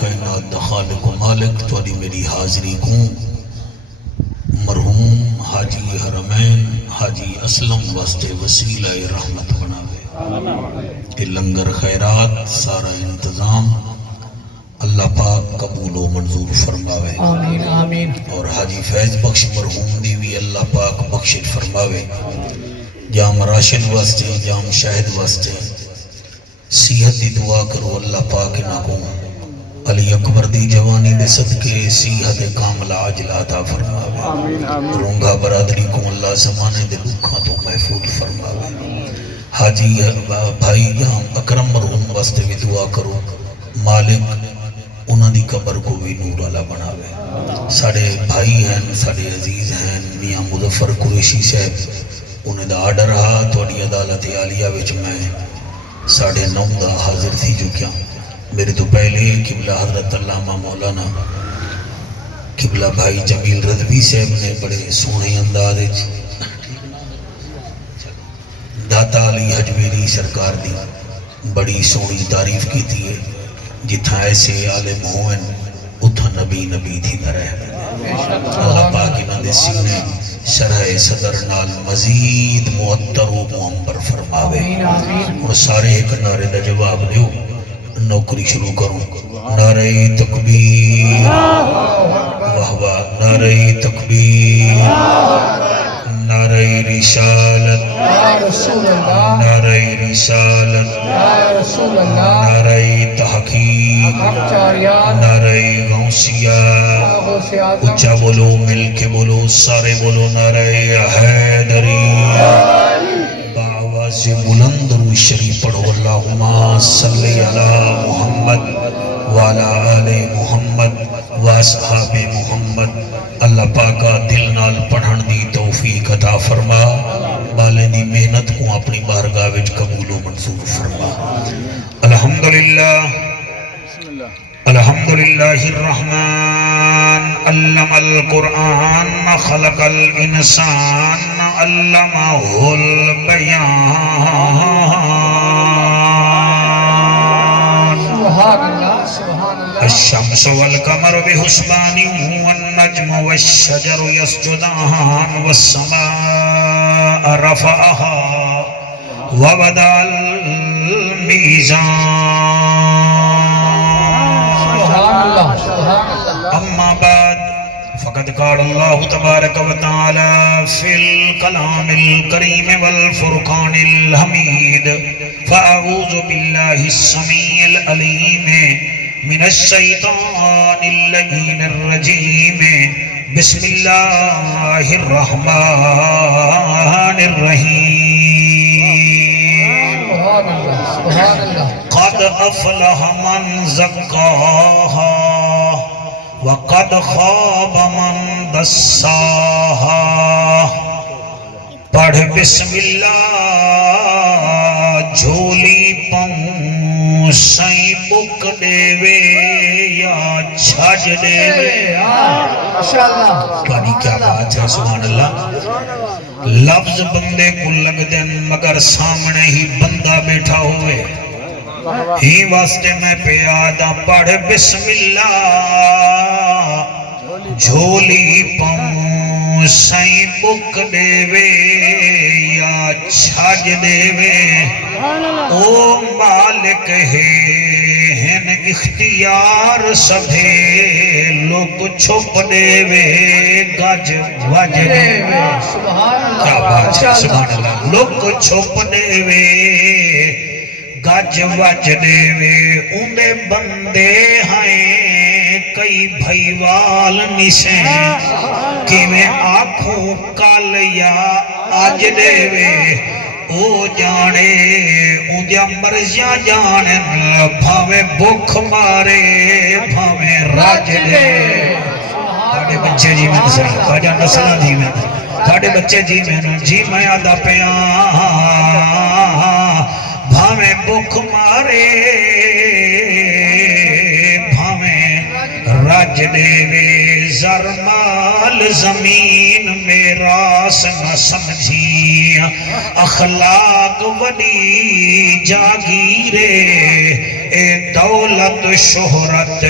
کائنات دا خالق و مالک تھوڑی میری حاضری کو مرحوم حاجی حرمین حاجی اسلم واسطے وسیلہ رحمت بناوے کہ لنگر خیرات سارا انتظام اللہ پاک قبول و منظور فرماوے آمین آمین اور حاجی فیض بخش مرحوم دی بھی اللہ پاک بخش فرماوے جام راشد واسطے جام شاہد واسطے صحت دی دعا کرو اللہ پاک نہ کو علی اکبر دی جوانی دے صدقے صحت کاملہ عاجل عطا فرماوے رونگا برادری کو اللہ زمانے دے دکھاں تو محفوظ فرماوے حاجی بھائی جام اکرم مرحوم واسطے بھی دعا کرو مالک انہاں دی قبر کو بھی نور والا بناوے ساڑے بھائی ہیں ساڑے عزیز ہیں میاں مظفر قریشی صاحب انہیں دا آڈر رہا توڑی عدالت عالیہ وچ میں 9:30 دا حاضر تھی جو کیا میرے تو پہلے قبلہ حضرت علامہ مولانا قبلہ بھائی جمیل رضوی صاحب نے بڑے سونے انداز داتا علی حجویری سرکار دی بڑی سونی تعریف کی تھی جتھا ایسے عالم ہوئن اتھا نبی نبی تھی نہ رہ اللہ پاک انہاں دے سینے شرح صدر نال مزید معطر و معمبر فرماوے اور سارے ایک نعرے دا جواب دیو نوکری شروع کروں نعرہ تکبیر واہ واہ نعرہ تکبیر نعرہ رسالت نعرہ رسالت نعرہ تحقیق نعرہ غوثیہ اچھا بولو مل کے بولو سارے بولو نعرہ حیدری باواز بلند روی شریف پڑھو اللہم صلی علی محمد وعلا آل محمد واصحاب محمد اللہ پاکا دل نال پڑھن دی توفیق عطا فرما بالے دی محنت کو اپنی بارگاہ وچ قبول و منظور فرما الحمدللہ الحمدللہ الرحمن علم القرآن خلق الانسان علمہ البیان الشمس والقمر بحسبان والنجم والشجر يسجدان والسماء رفعها ووضع الميزان أما بعد فقد قال الله تبارك وتعالى في الكلام الكريم والفرقان الحميد فأعوذ بالله السميع العليم من الشيطان اللعين الرجيم بسم الله الرحمن الرحيم قد أفلح من زكاها وقد خاب من دساها پڑھ بسم اللہ جھولی پاؤں سائیں بک دے وے یا چھج دے وے پانی کیا بات ہے سبحان اللہ لفظ بندے کو لگ دیں مگر سامنے ہی بندہ بیٹھا ہوئے ہی واسطے میں پیادہ پڑھ بسم اللہ جھولی پاؤں سائیں بک دے وے یا چھج دے وے او مالک ہے ہن اختیار سبھے لوگ چھپ دے وے گج وج دے وے کیا بات ہے سبحان اللہ لوگ چھپ دے وے گج وج دے وے اندے بندے ہیں کئی بھائیوال نسیں کہ میں آنکھوں کال یا آج دے وے او جانے اندیا مرضیاں جانن بھاویں بکھ مارے بھاویں راج دے تھاڑے بچے جی میں صحیح خواجہ نسلہ جی میں تھاڑے بچے جی میں آدھا پیان بھاویں بکھ مارے بھاویں راج دے وے زر مال زمین میراث نہ سمجھی اخلاق وڈی جاگیرے اے دولت شہرت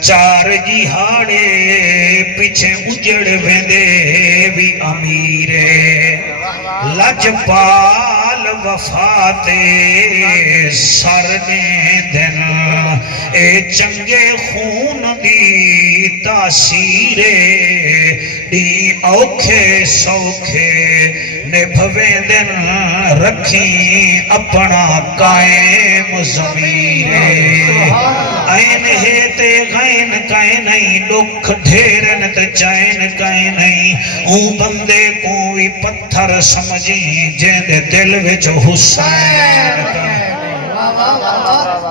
چار جہاڑے پیچھے اجڑ ویندے بھی امیر لجپال وفاتے سر نے دن اے چنگے خون دی تاثیر دی اوکھے سوکھے نبھویں دن رکھیں اپنا قائم ضمیر این ہے تے غین کائیں نہیں دکھ ڈھیرن تے چین کائیں نہیں اون بندے کو بھی پتھر سمجھی جن دل وچ حسین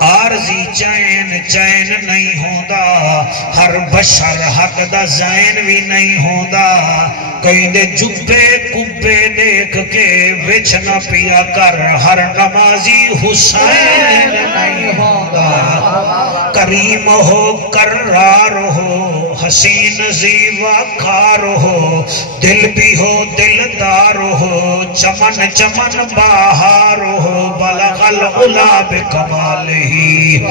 عارضی چین چین نہیں ہوندا ہر بشر حق دا زین بھی نہیں ہوندا کئی دے جبے کبے دیکھ کے وچ نہ پیا کر ہر نمازی حسین نہیں ہوندا کریم ہو کرار ہو حسین زیوہ کھار ہو دل بھی ہو دلدار ہو چمن چمن باہار ہو بلغ العلا بکمالہی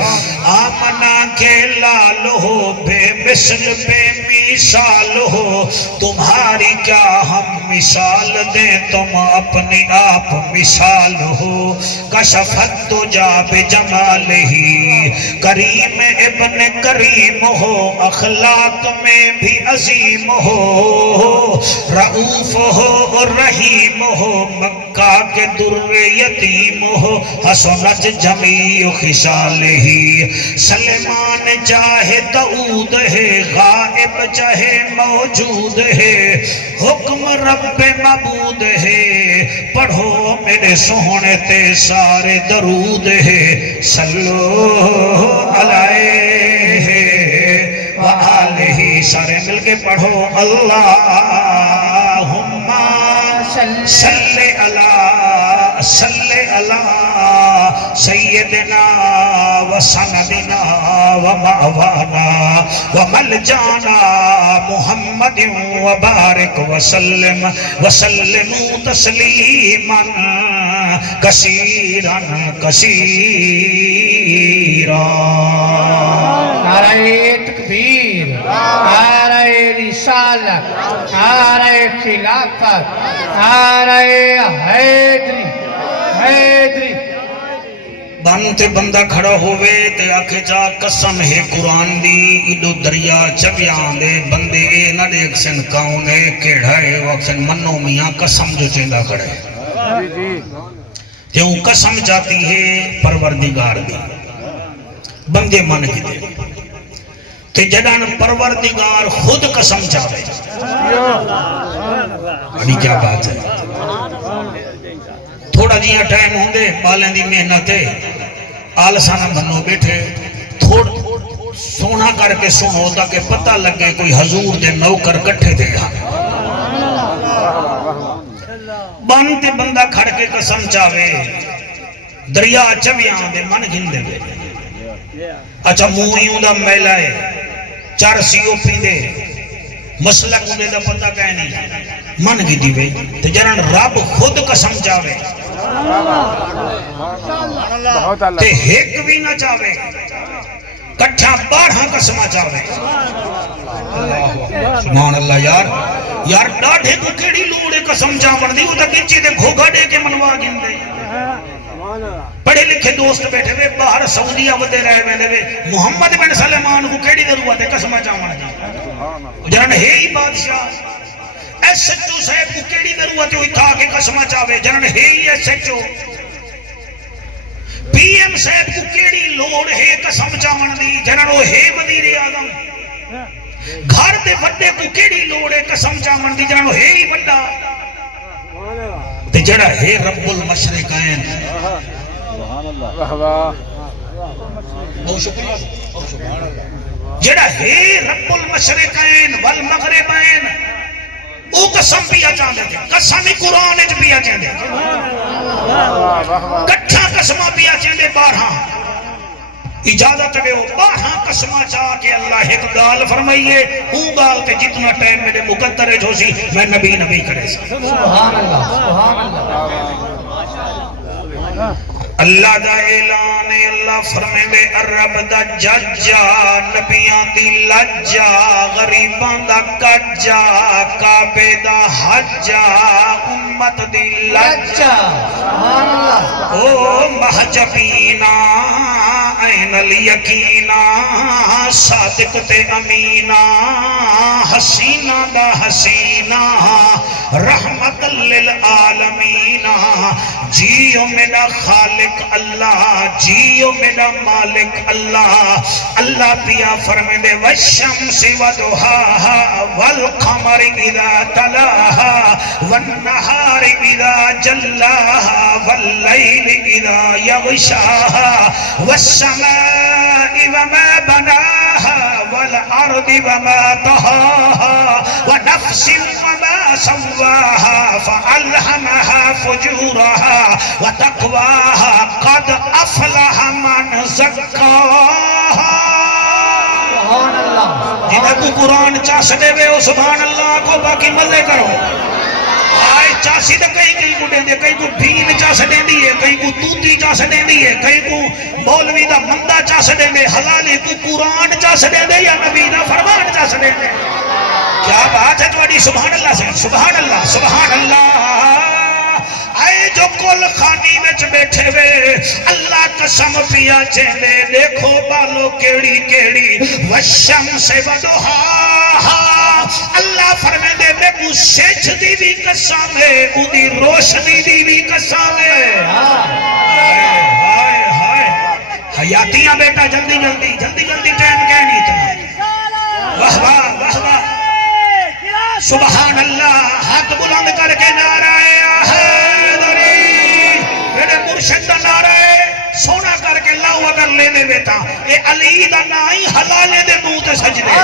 آمنا کے لال ہو بے مثل بے مثال ہو تمہاری کیا ہم مثال دیں تم اپنی آپ مثال ہو کشفت تو جا بجمالہی کریم ابن کریم ہو اخلاق میں بھی عظیم ہو رعوف ہو رحیم ہو مکہ کے در یتیم ہو حسنت جمیع خصالہی سلمان جاہے دعود ہے غائب چاہے موجود ہے حکم رب معبود ہے پڑھو میرے سونے تے سارے درود ہے صلو علیہ وآلہ سارے مل کے پڑھو اللہم صلی علی سیدنا و سندنا و معوانا و ملجانا محمد و بارک وسلم وسلموا تسلیما کثیرا کثیرا نعرہ تکبیر نعرہ رسالت نعرہ خلافت نعرہ حیدری حیدری بانتے بندہ کھڑا ہوئے تے آکھے جا قسم ہے قرآن دی ایڈو دریا چبیاں دے بندے اے نہ دیکھ سن کاؤں نے کیڑا ہے وقتن منو میاں قسم جو چیندہ کھڑے کیوں قسم جاتی ہے پروردگار دی بندے من ہی دے تے جدان پروردگار خود قسم چاہے بڑی کیا بات ہے تھوڑا جیاں ٹائم ہوں دے بالیں دی محنت ہے آلسانہ بنو بیٹھے تھوڑ سونا کر کے سنو تاکہ پتہ لگے کوئی حضور دے نوکر کٹھے دے گا بانتے بندہ کھڑ کے قسم چاہے دریا چویاں دے من گھن دے اچھا موہیوں دا میلہ ہے چار سیو پیندے مسلک ہونے دا پتہ کہے نہیں من گی دیوے تو جنان رب خود قسم چاہے تے ہیک بھی نہ چاہے کٹھا باڑھا قسمہ چاہے سبحان اللہ یار ڈاڑھے کو کیڑی لوڑے قسم چاہن دی وہ تا کچی دے گھوگا دے کے منوا گن دے پڑھے لکھے دوست بیٹھے وے باہر سعودیہ ودے رہے وے محمد بن سلمان کو کیڑی ضرورت ہے قسمہ چاہن دی جنان ہے ہی بادشاہ ایس ایچ او صاحب کو کیڑی ضرورت ہے تھا کہ قسمہ چاہے جنان ہے ہی S H O P M صاحب کو کیڑی لوڑ ہے قسم چاہن دی جنان وہ ہے وزیر اعظم گھر دے وڈے کو کیڑی لوڑ ہے قسم چاہن دی جنان وہ ہے ہی وڈا تے جڑا ہے رب المشرقین بہت شکریہ جڑا ہے رب المشرقین والمغربین او قسم پیا چاہتے تھے قسم ہی قرآن اچ پیا چاہتے کٹھا قسمہ پیا چاہتے بارہاں اجازت دے ہو بارہاں قسمہ چاہ کے اللہ ایک گال فرمائیے ہوں گال تے جتنا ٹائم میرے مقدر ہے جو سی میں نبی کرے سا سبحان اللہ سبحان اللہ اللہ دا اعلان ہے، اللہ فرمے دے رب دا ججا، نبیان دی لجا، غریبان دا کجا، کعبے دا حجا، امت دی لجا، او محجبینا این الیقینا، صادق تے امینا، حسینہ دا حسینہ، رحمت للعالمین، جیو میرا خالق اللہ، جیو میرا مالک اللہ۔ اللہ پیا فرمے دے والشمس وضحاها والقمر اذا تلاها والنہار اذا جلاها واللیل اذا یغشاها والسماء وما بناها والارض وما طحاها ونفس وما سواها فألهمها فجورها وتقواها قد أفلح من زكاها۔ جنہیں کو قرآن چاس دے وے او سبحان اللہ کو باقی مزے کرو۔ آئے چاسی دے کئی کو دے دے، کئی کو بھین چاس دے دیئے، کئی کو توتی چاس دے دیئے، کئی کو مولوی دا مندہ چاس دے دے، حلالی کو قرآن چاس دے دے یا نبی دا فرمان چاس دے دے۔ کیا بات ہے تمہاری؟ سبحان اللہ سے، سبحان اللہ، سبحان اللہ۔ آئے جو کل خانی میں بیٹھے ہوئے اللہ قسم پیا چہنے، دیکھو بالو کیڑی کیڑی، والشمس وضحاها، اللہ فرمے دے میں کو سچ دی بھی قسم ہے، اُدی روشنی دی بھی قسم ہے۔ حیاتیاں بیٹا جلدی جلدی جلدی جلدی ٹائم کہنی اتنا۔ واہ واہ واہ واہ، سبحان اللہ، ہاتھ بلند کر کے نعرہ حیدری، میرے مرشد دا نعرہ سونا کر کے لاؤ اگر لینے بیتا، اے علی دا نائی حلالے دے منہ تے سجدے۔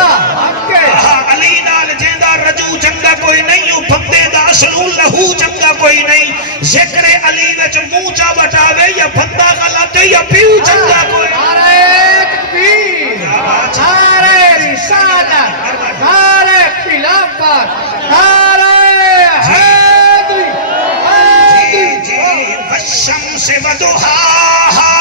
علی نال جیندہ رجو چنگا کوئی نہیں، بندے دا اصلو لہو چنگا کوئی نہیں، ذکر علی وچ منہ چا بٹاوے یا بندہ غلطے یا پیو چنگا کوئی۔ نعرہ تکبیر، نعرہ رسالت، نعرہ خلافت، نعرہ حیدری، والشمس وضحاها،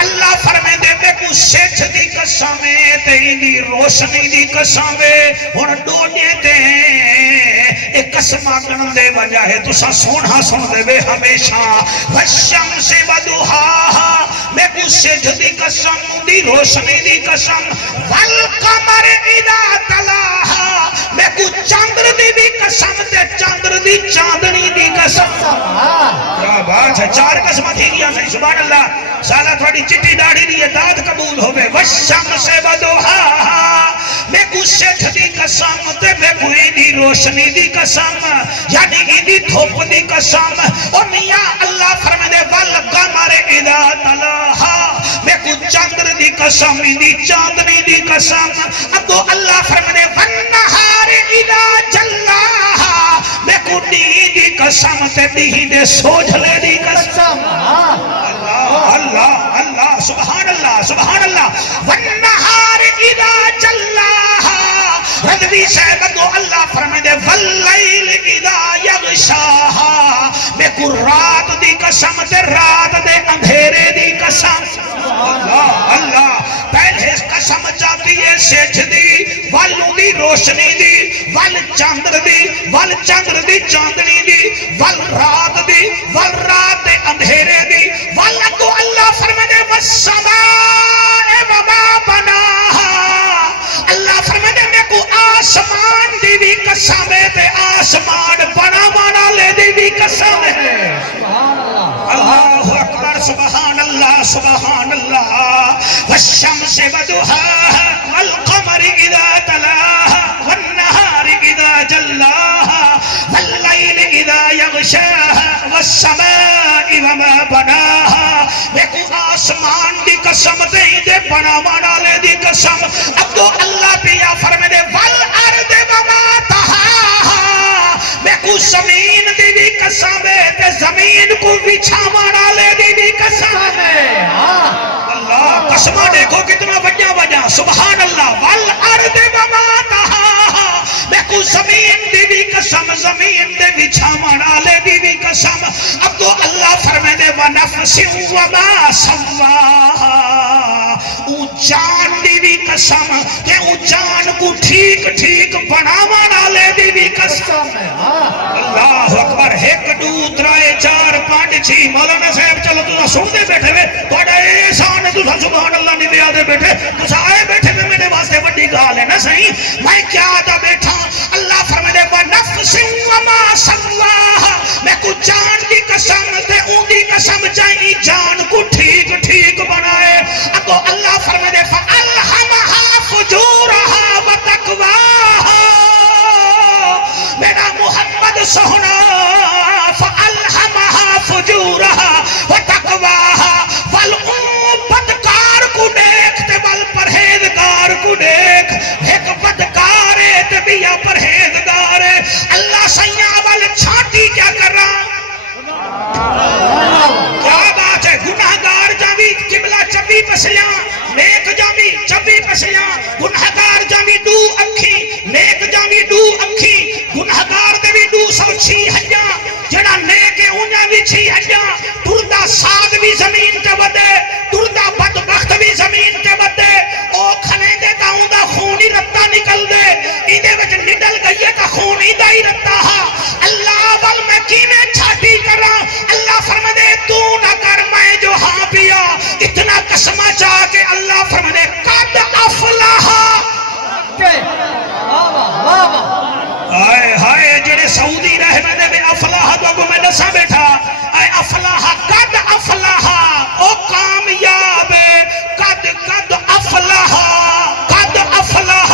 اللہ فرمے دے میں کو سچ دی قسمیں تیری دی روشنی دی قسمیں ہن ڈوڈے تے ایک قسمہ گن دے وجہ ہے تو سا سونا سن دے وے ہمیشہ۔ والشمس وضحاها، میں کو سچ دی قسم دی روشنی دی قسم، والقمر اذا تلاها، میں کو چاندر دی بھی قسم تے چاندر دی چاندنی دی قسم۔ کیا بات ہے، چار قسمہ تھی گیا سے، سبحان اللہ۔ سالہ تھوڑی چٹی داڑھی دی داد قبول ہوئے۔ والشمس وضحاها، میں کو سچ دی قسم تے میں کو دی روشنی دی قسم، یعنی دی دھوپ دی قسم۔ اور میاں اللہ فرمائے دے والقمر اذا تلاها، میں کو چاندر دی قسم دی چاندنی دی قسم۔ اب تو اللہ فرمائے دے والنہار اذا جلاها، میں کو دی قسم تے دی دے سوجھلے دی قسم۔ اللہ اللہ سبحان اللہ سبحان اللہ۔ والنہار اذا جلاها، رضوی صاحب کو اللہ فرمائے دے واللیل اذا یغشاها، میں کو رات دی قسم تے رات دے اندھیرے دی قسم۔ اللہ اللہ، پہلے قسم جاتی ہے سچ دی، والوں دی روشنی دی، وال چاندر دی، وال چاندر دی چاندنی دی، وال رات دی، وال رات دے اندھیرے دی، وال کو اللہ فرمائے دے والسماء وما بناها، اللہ فرمائے دے میں کو آسمان دی بھی قسم ہے تے آسمان بنا مانا لے دی بھی قسم ہے۔ اللہ اکبر، سبحان اللہ سبحان اللہ۔ والشمس وضحاها والقمر اذا تلاها والنهار اذا جلاها والليل اذا يغشاها والسماء وما بناها، میں کو آسمان دی قسم دے بنا مانا لے دی قسم۔ اب تو اللہ پیا فرمائے دے والارض وما طحاها، میں کو زمین دی بھی قسم ہے تے زمین کو بچھا مانا لے دی بھی قسم ہے۔ اللہ قسمہ دیکھو کتنا وجہ وجہ، سبحان اللہ۔ والارض وما طحاها، میں کو زمین دی بھی قسم، زمین دے بچھا مانا لے دی بھی قسم۔ اب تو اللہ فرمائے دے ونفس وما سواہا او جان دی بھی قسم کہ او جان کو ٹھیک ٹھیک بناوا والے دی بھی قسم ہے اللہ اکبر ایک دو ترائے چار پانچ چھ مولانا صاحب چلو تو سن دے بیٹھے وے تھوڑا احسان ہے تو سبحان اللہ نہیں دیا دے بیٹھے تو آئے بیٹھے وے میرے واسطے بڑی گال ہے نا صحیح میں کیا آدھا بیٹھا اللہ فرمائے دے ونفس وما سواہا میں کو جان دی قسم تے اون دی قسم چاہیے جان کو ٹھیک ٹھیک بنائے اگو اللہ فرمائے دے فَأَلْحَمَهَا فُجُورَهَا وَتَقْوَاهَا میرا محمد سونا فَأَلْحَمَهَا فُجُورَهَا وَتَقْوَاهَا بدکار کو دیکھ تے بل پرہیزگار کو دیکھ ایک بدکار ہے تے بیا پرہیزگار ہے اللہ سیاں بل چھاٹی کیا کر رہا کیا بات ہے گناہگار جاوی قبلہ چبی پسیاں نیک جاوی چبی پسیاں گناہگار جاوی دو اکھی نیک جاوی دو اکھی گناہگار دے بھی دو سب چھی ہجاں جڑا نیک انہاں بھی چھی ہجاں ٹردہ ساد بھی زمین تے ودے ٹردہ بدبخت بھی زمین تے ودے او کھلیں دے تاؤں دا خونی رتہ نکل دے ایدے وچ نڈل گئیے کا خونی دا ہی رتہ ہا اللہ بل میں کینے چھاٹی کرا اللہ فرما دے تو نہ کر میں جو ہاں پیا اتنا قسمہ چاہ کے اللہ فرما دے قد افلحا آئے ہائے جڑے سعودی رہنے دے میں افلاح تو کو میں نسا بیٹھا آئے افلاح قد افلاح او کامیاب قد افلاح قد افلاح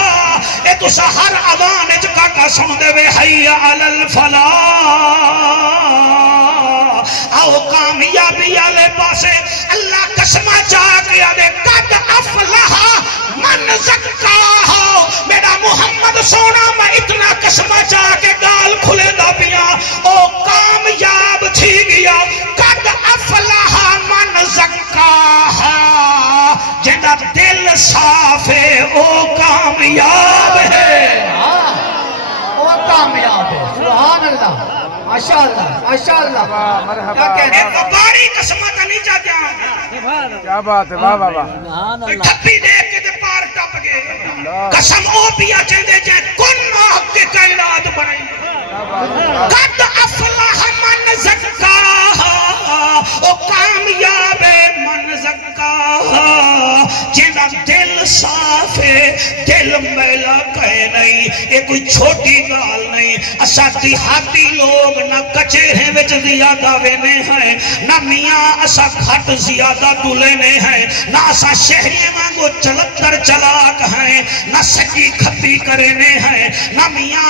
اے تو سہر اذان چکا کا سن دے وے حی علی الفلاح آؤ کامیابی آلے پاسے اللہ قسمہ چاہ کیا دے قد افلاح من زکاہا میرا محمد سونا میں اتنا قسمہ چاہ کے گال کھلے دا پیا او کامیاب تھی گیا قد افلاح من زکاہا جنہ دل صاف ہے او کامیاب ہے وہ کامیاب ہے سبحان اللہ ماشاءاللہ ماشاءاللہ ایک باری قسمت نہیں چاہتے ہیں کیا بات ہے واہ واہ واہ ٹھپی دیکھ کے پار ٹپ گئے قسم او پیا چاہتے جائے کن آہ کے کائنات بنائی قد افلاح من زکاہا او کامیاب من زکاہا جنہ دل صاف ہے دل میلا کہے نہیں یہ کوئی چھوٹی گال نہیں اسا دیہاتی لوگ نہ کچہرے وچ زیادہ وینے ہیں نہ میاں اسا گھٹ زیادہ دلینے ہیں نہ اسا شہری مانگو چلتر چلاک ہیں نہ سکی کھپی کرینے ہیں نہ میاں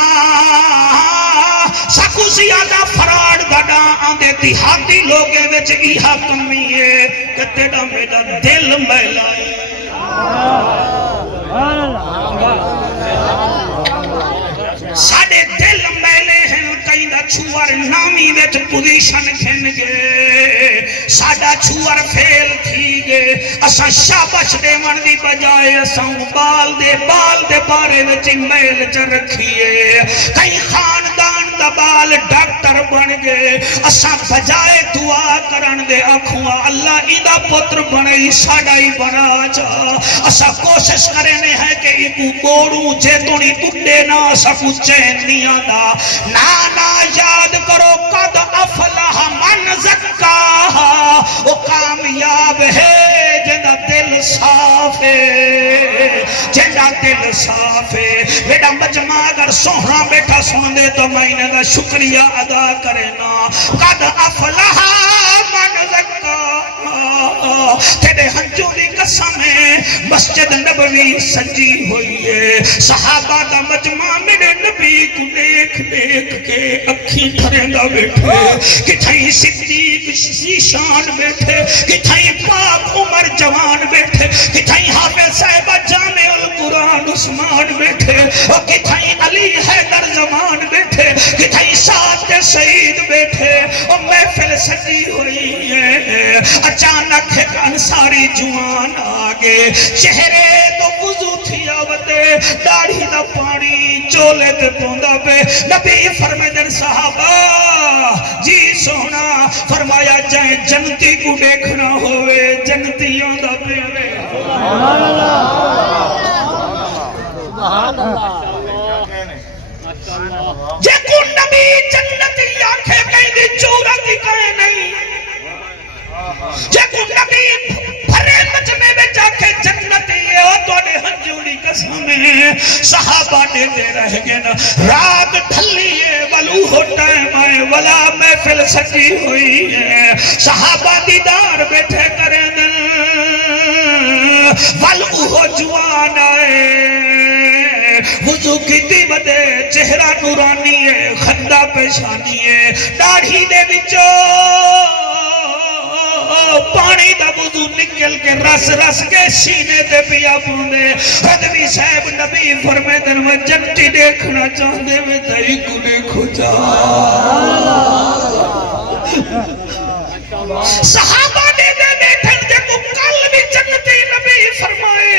سکو زیادہ فراڈ گڑا آندے دیہاتی لوگے وچ ایہا کمی ہے کہ تیڑا میرا دل میلا ہے ساڑے دل میلے ہیں کئی دا چھوار نامی ویچ پوزیشن کھن گے ساڑا چھوار فیل تھی گے اسا شابش دے من دی بجائے اسا بال دے بارے ویچ میل چ رکھیے کئی خاندان دا بال ڈاکٹر بن گے اسا بجائے دعا کرن دے آنکھواں اللہ ایدہ پتر بنے ساڑا ہی بنا جا اسا کوشش کرنے ہیں کہ ایکو بوڑوں جے تونی بڑے نا اسا کو چین نہیں آدھا نانا یاد کرو قد افلح من زکاہا وہ کامیاب ہے جنہ دل صاف ہے جنہ دل صاف ہے میرا مجمع اگر سوہرا بیٹھا سن دے تو میں انہیں دا شکریہ ادا کرنا قد افلح من زکاہا تیرے ہنجوں دی قسم ہے مسجد نبوی سجی ہوئی ہے صحابہ دا مجمع میرے نبی کو دیکھ کے اکھی ٹھریندا بیٹھے کتھائیں صدیق شان بیٹھے کتھائیں پاک عمر جوان بیٹھے کتھائیں حافظ صاحبہ جامع القرآن عثمان بیٹھے اور کتھائیں علی حیدر زمان بیٹھے کتھائیں سعد سعید بیٹھے اور محفل سجی ہوئی ہے اچانک ایک انصاری جوان آگے چہرے تو وضو تھی آوتے داڑھی دا پانی چولے تے پوندا پہ نبی فرمائے در صحابہ جی سونا فرمایا جائیں جنتی جے کو نبی جنتی آنکھیں کہیں دی چورت ہی کہیں نہیں جے کو نبی بھرے مجمع میں جا کے جنتی ہے اور توڑے ہنجوڑی قسمیں صحابہ دیتے رہ گئے نا رات ڈھلی ہے ولو ہو ٹائم آئے ولا محفل سجی ہوئی ہے صحابہ دیدار بیٹھے کریں دن ولو ہو جوان آئے وضو کی دیودے چہرہ نورانی ہے خندہ پیشانی ہے داڑھی دے بچو پانی دا وضو نکل کے رس رس کے سینے تے پیا پوندے حدوی صاحب نبی فرمے دن میں جنتی دیکھنا چاہتے میں تئی کو دیکھو جا صحابہ دے بیٹھن دے کو کل بھی جنتی نبی فرمائے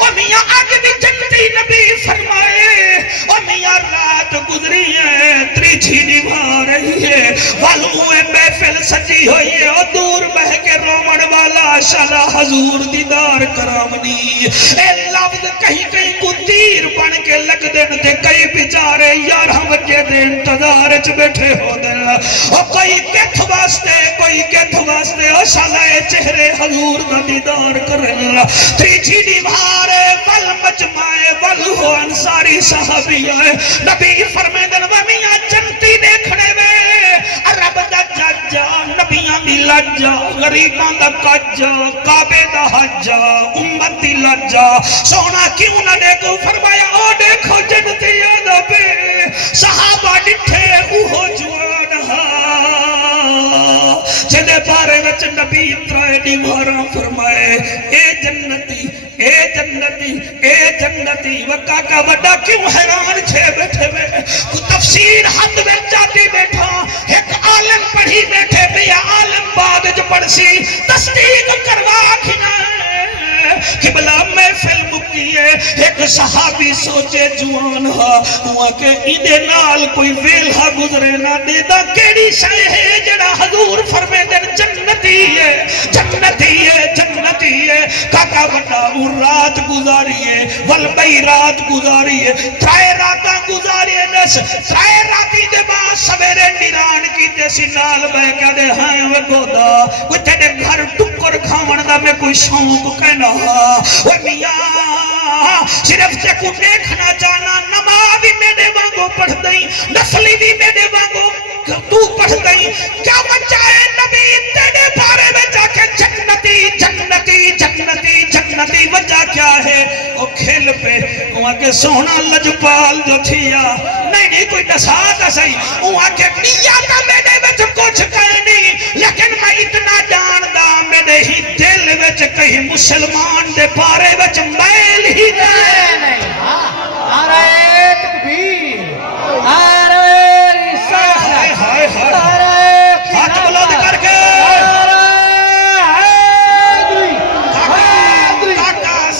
اور میاں آگے بھی جنتی نبی فرمائے اور میاں رات گزری ہے تریچھی نبھا رہی ہے والویں محفل سجی ہوئی ہے اور دور بہ کے رومن والا شالا حضور دیدار کرامنی اے لفظ کہیں کہیں کو تیر بن کے لگ دن تھے کئی بیچارے 11 بجے دے انتظار چ بیٹھے ہو دن اور کوئی کتھ واسطے اور شالا چہرے حضور دا دیدار کرن تریچھی نبھارے ول مجمعے ول ہو انصاری صحابی آئے نبی فرمے دن ومیاں جنتی دیکھنے میں رب دا ججا نبیاں دی لجا غریباں دا کجا کعبے دا حجا امت دی لجا سونا کیوں نہ دیکھو فرمایا او دیکھو جنتی یادہ پہ صحابہ ڈٹھے اوہو جوان جدے بارے وچ نبی اترائے دیوارا فرمائے اے جنتی اے جنتی اے جنتی وکا کا وڈا کیوں حیران چھے بیٹھے میں کو تفسیر حد میں جاتی بیٹھا ایک عالم پڑھی بیٹھے بیا عالم بعد جو پڑھسی تصدیق کروا کھنا قبلہ محفل مکی ہے ایک صحابی سوچے جوان ہا ہوا کہ ایدے نال کوئی ویلہ گزرے نہ دے دا کیڑی شاہ ہے جڑا حضور فرمے دن جنتی ہے جنتی ہے جنتی ہے کاکا بڑا وہ رات گزاری ہے والبئی رات گزاری ہے ترائے راتاں گزاری ہے نس ترائے راتی دے بعد سویرے نیران کی تیسی نال بے کہا دے ہائیں وہ گودا کوئی تیرے گھر ٹکر کھاون دا میں کوئی شوق کہنا وہ میاں صرف تے کو دیکھنا جانا نمازی میرے وانگو پڑھ دیں نسلی بھی میرے وانگو تو پڑھ دیں کیا بچائے نبی تیرے بارے میں جا کے جنتی جنتی جنتی جنتی وجہ کیا ہے وہ کھیل پہ وہاں کے سونا لجپال جو تھیا نہیں کوئی نساتا صحیح وہاں کے نیاتا میرے وچ کچھ کہے نہیں لیکن میں اتنا جاندہ میرے ہی دل وچ کہیں مسلمان دے پارے وچ میل ہی نہیں نعرہ تکبیر نعرہ رسالت نعرہ ہاتھ بلند کر کے کاکا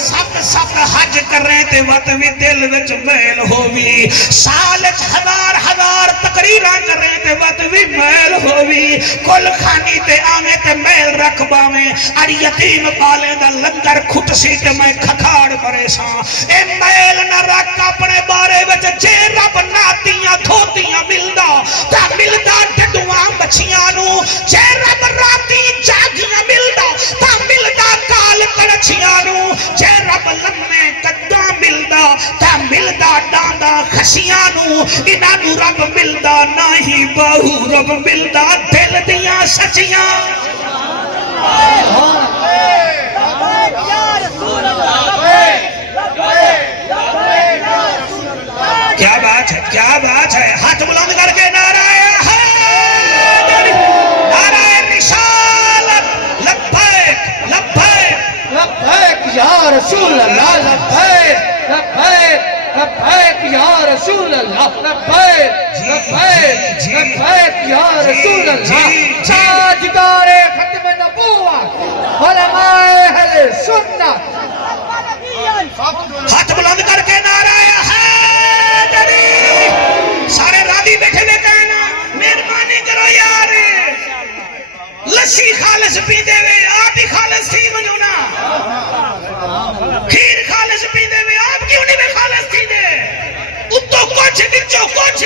سب حج کر رہے تھے وقت بھی دل وچ میل ہووی سالچ ہزار تقریران کر رہے تھے وقت بھی میل ہووی کل خانی تے آمیں تے میل رکھبا میں اڑ یتیم پالیں دا لنگر کھٹسی تے میں کھکھاڑ پریسان اے میل نہ رکھ اپنے بارے وچ جے رب ناتیاں دھوتیاں ملدا تا ملدا ڈڈواں بچیاں جے رب راتی جاگیاں ملدا تا ملدا کال کڑچیاں جے رب لمے کداں ملدا تا ملدا ڈاندا خشیاں انہاں نو رب ملدا نہیں بہو رب ملدا دل دیاں سچیاں کیا بات ہے ہاتھ بلند کر کے نعرہ حیدر نعرہ رسالت لبیک لبیک لبیک یا رسول اللہ لبیک لبیک لبیک یا رسول اللہ لبیک لبیک لبیک یا رسول اللہ تاجدار ختم نبوت علماء اہل سنت ہاتھ بلند کر کے نعرہ حیدری سارے راضی بیٹھے ہوئے کہنا مہربانی کرو یار لسی خالص پی دے وے آپ ہی خالص تھی بنو نا کچھ بچوں کچھ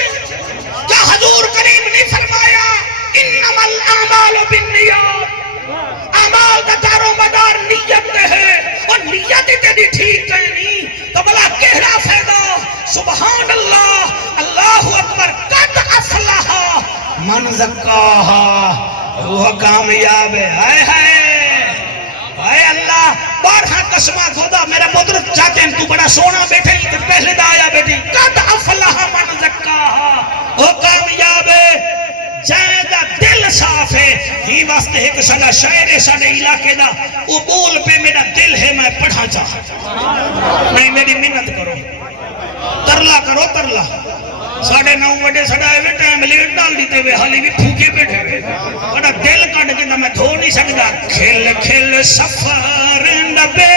کیا حضور کریم نے فرمایا انما الاعمال بالنیات اعمال کا دار و مدار نیت تے ہے اور نیت تیری ٹھیک ہے نہیں تو بلا کہڑا فائدہ سبحان اللہ اللہ اکبر قد افلح من زکاہا وہ کامیاب ہے ہائے ہائے اللہ بارہا قسمہ خدا میرا مدرد چاہتے ہیں تو بڑا سونا بیٹھے ہی پہلے دا آیا بیٹھی قد افلح من زکاہا وہ کامیاب ہے جائے دا دل صاف ہے ہی واسطے ایک سڑا شاعر ہے ساڑے علاقے دا وہ بول پہ میرا دل ہے میں پڑھا چاہتا نہیں میری منت کرو ترلا کرو ترلا ساڑھے 9 بجے ساڑھا ہے ٹائم لیٹ ڈال دیتے ہوئے حالی بھی پھوکے بیٹھے ہوئے بڑا دل کٹ کے میں دھو نہیں سکتا کھل کھل سفر نبے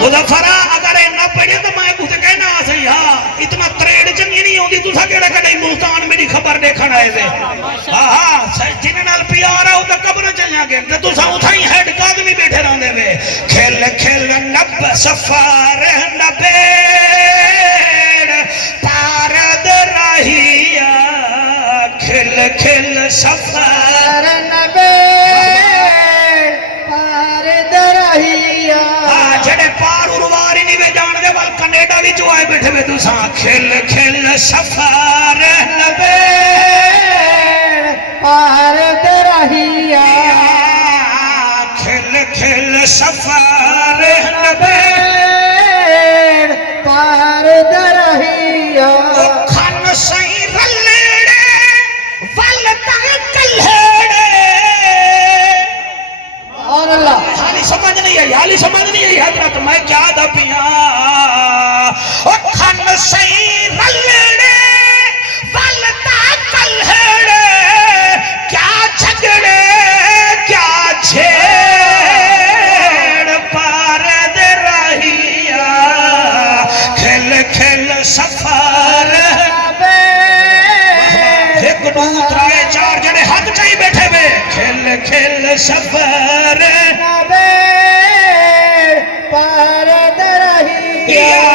مظفرہ اگر نہ پڑھے تو میں کچھ کہنا آسائی ہاں اتنا تریڑ چنگی نہیں ہوتی تو سا کیڑا کڑے ملتان میری خبر دیکھنا ہے ہاں جنہیں نال پیار آؤ تو قبر چلیا گئے تو سا اتھائی ہیڈ قادمی بیٹھے رہن دے وے کھل کھل نب سفار نبیڑ پارد رہیا کھل کھل سفار نبیڑ پارد رہیا جڑے پار ارواری نہیں بے جان دے وال کنیڈا بھی جو آئے بیٹھے بے تو ساں کھل کھل سفار نبیڑ پارد رہیا کھل کھل سفار نبیڑ پارد رہیا کھن سہی رلیڑے والتا کلھیڑے اور اللہ حالی سمجھ نہیں ہے حضرت میں کیا دا پیاں اور کھن سہی رلیڑے والتا کلھیڑے کیا جھگڑے کیا جھیڑ پارد رہیا کھل کھل سفار ایک دو ترائے چار جڑے ہاتھ چاہی بیٹھے بے کھل کھل سفار پارد رہیا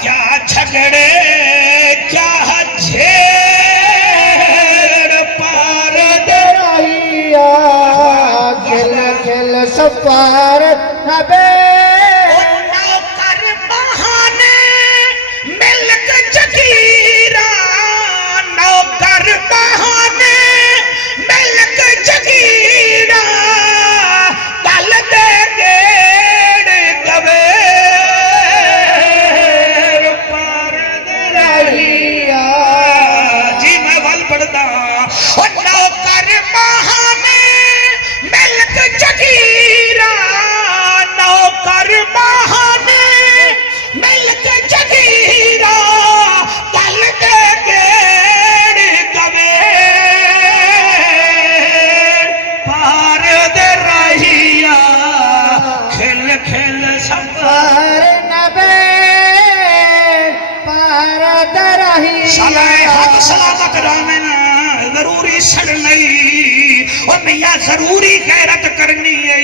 کیا جھگڑے کیا جھیڑ پارد رہیا کھل کھل سفار نوکر بہانے ملک جگیرہ نوکر بہانے ملک جگیرہ گل دے گیڑ گویر پارد رہیا جی میں ول پڑھتا اور نوکر بہانے ملک جگیرہ نوکر بہانے ملک جگیرہ گل دے گیڑ گویر پارد رہیا کھل کھل سفار نبیڑ پارد رہیا سلائے حق سلامت رامنا ضروری سڑ نہیں اور میاں ضروری غیرت کرنی ہے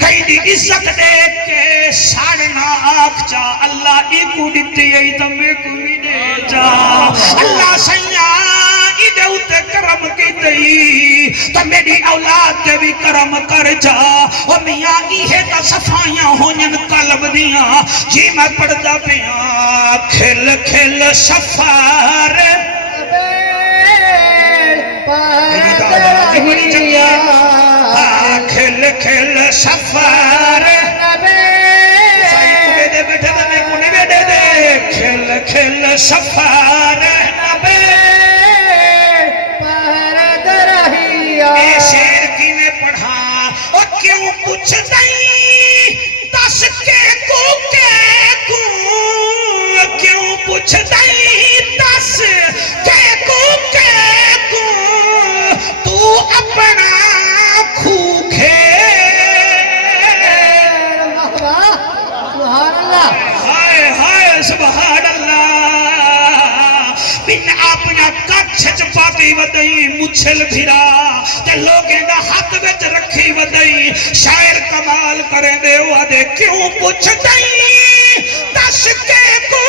کئی دی عزت دیکھ کے ساڑنا آنکھ چا اللہ ایکو دیتی ہے تو میں کوئی دے جا اللہ سیاں ایدے اتے کرم کی دئی تو میری اولاد دے بھی کرم کر جا اور میاں ایہے تا صفائیاں ہونین قلب دیاں جی میں پڑھدا پیاں کھل کھل سفار پارد رہیا کھل کھل سفار سائی کبے دے بیٹھے دے میں کنے بیٹھے دے کھل کھل سفار پارد رہیا اے شیر کی میں پڑھا اور کیوں پوچھ دئی دس کے کو کیوں پوچھ دئی دس کے کو تو اپنا کھوکھے سبحان اللہ ہائے ہائے سبحان اللہ بن اپنا کچھ چپاتی ودئی مچھل بھرا تے لوگیں دا حق وچ رکھی ودئی شاعر کمال کریں دے وہ دے کیوں پوچھ دئی دس کے کو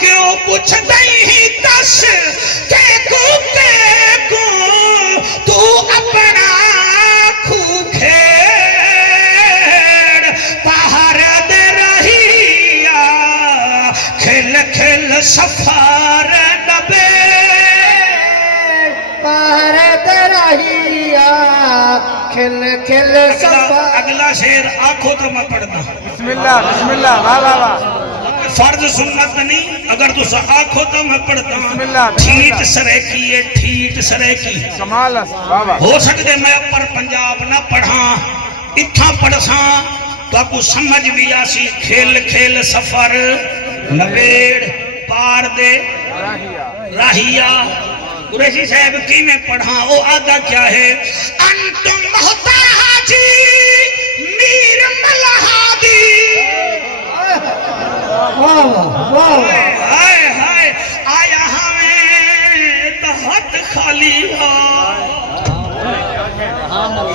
کیوں پوچھ دئی دس کے کو تو اپنا کھو کھیڑ پہاڑ دے رہیا کھل کھل سفار نبے پہاڑ دے رہیا کھل کھل سفار اگلا شعر آنکھو تو میں پڑھنا بسم اللہ واہ واہ واہ فرض سنت نہیں اگر تو آنکھو تو میں پڑھتا بسم اللہ ٹھیٹ سریکی ہے ٹھیٹ سریکی کمال ہے واہ واہ ہو سکتے میں پر پنجاب نہ پڑھاں اتھا پڑھساں تو آپ کو سمجھ بھی آسی کھیل کھیل سفر نبیڑ پار دے راہیا قریشی صاحب کی میں پڑھاں وہ آدھا کیا ہے انتم محتاجی میر ملہادی ہائے ہائے آیا ہمیں تحت خالی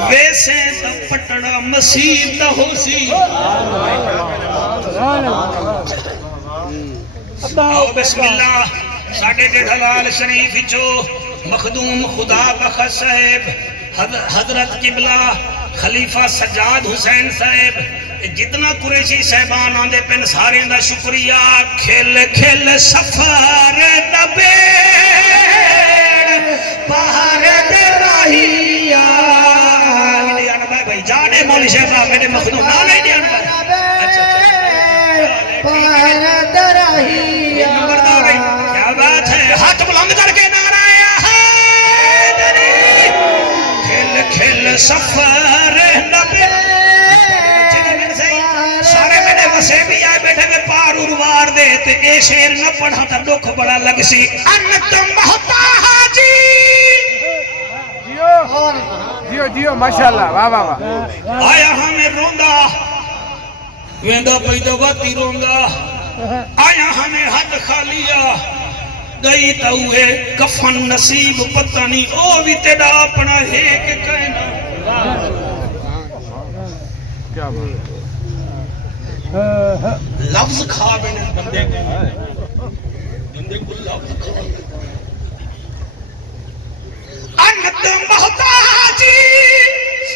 ویسے تو پٹڑا مسیح نہ ہو سی آؤ بسم اللہ ساڑھے ڈیڑھ حلال شریف جو مخدوم خدا بخش صاحب حضرت قبلہ خلیفہ سجاد حسین صاحب جتنا قریشی صاحبان آندے پن سارے دا شکریہ کھل کھل سفر نبیڑ پہاڑ دے راہیا بھائی جانے مولی شیخ صاحب میرے مخدوم نہ نہیں دیا پہاڑ دے رہیا کیا بات ہے ہاتھ بلند کر کے نعرہ حیدری کھل کھل سفر نبیڑ سارے میں نے وسے بھی آئے بیٹھے میں پار اروار دے تے اے شیر نہ پڑھا تا دکھ بڑا لگ سی انتم محتاجی جیو ماشاءاللہ واہ واہ واہ آیا ہمیں روندہ ویندہ پیدا واتی روندہ آیا ہمیں حد خالیا گئی تا ہوئے کفن نصیب پتہ نہیں او بھی تیڑا اپنا ہے کہ کہنا کیا بات لفظ کھا بینے بندے کو لفظ کھا انت محتاجی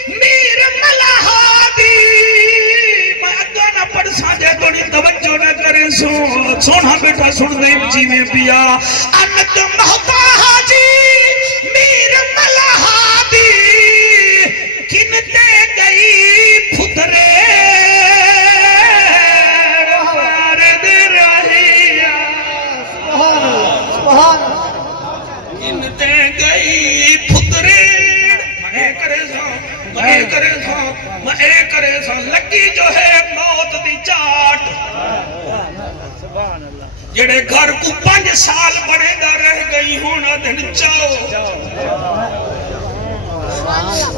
میر ملہادی میں اگا نہ پڑھ ساجے توڑی توجہ نہ کریں سونا بیٹا سن دیں جی میں پیا انت محتاجی میر ملہادی کنتے گئی پھترے لگی جو ہے موت دی چاٹ جڑے گھر کو 5 سال بڑے دا رہ گئی ہونا دن چاو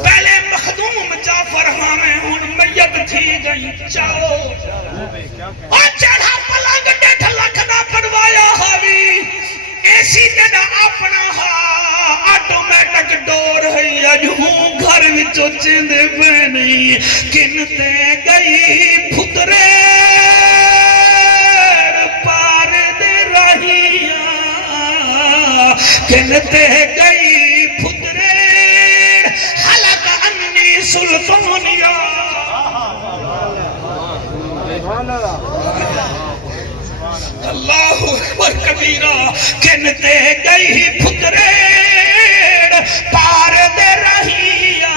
پہلے مخدوم جعفر ہمیں ہون میت تھی گئی چاو اور چڑھا پلنگ 1.5 لاکھ نہ پڑوایا ہوئی ایسی دینا اپنا آٹومیٹک ڈور ہے اج ہوں گھر وچوں چیندے پے نہیں کنتے گئی پھترے پار دے رہیا کنتے گئی پھترے حلق انی سلطانیہ اللہ اکبر کبیرہ کنتے گئی پھتریڑ پار دے رہیا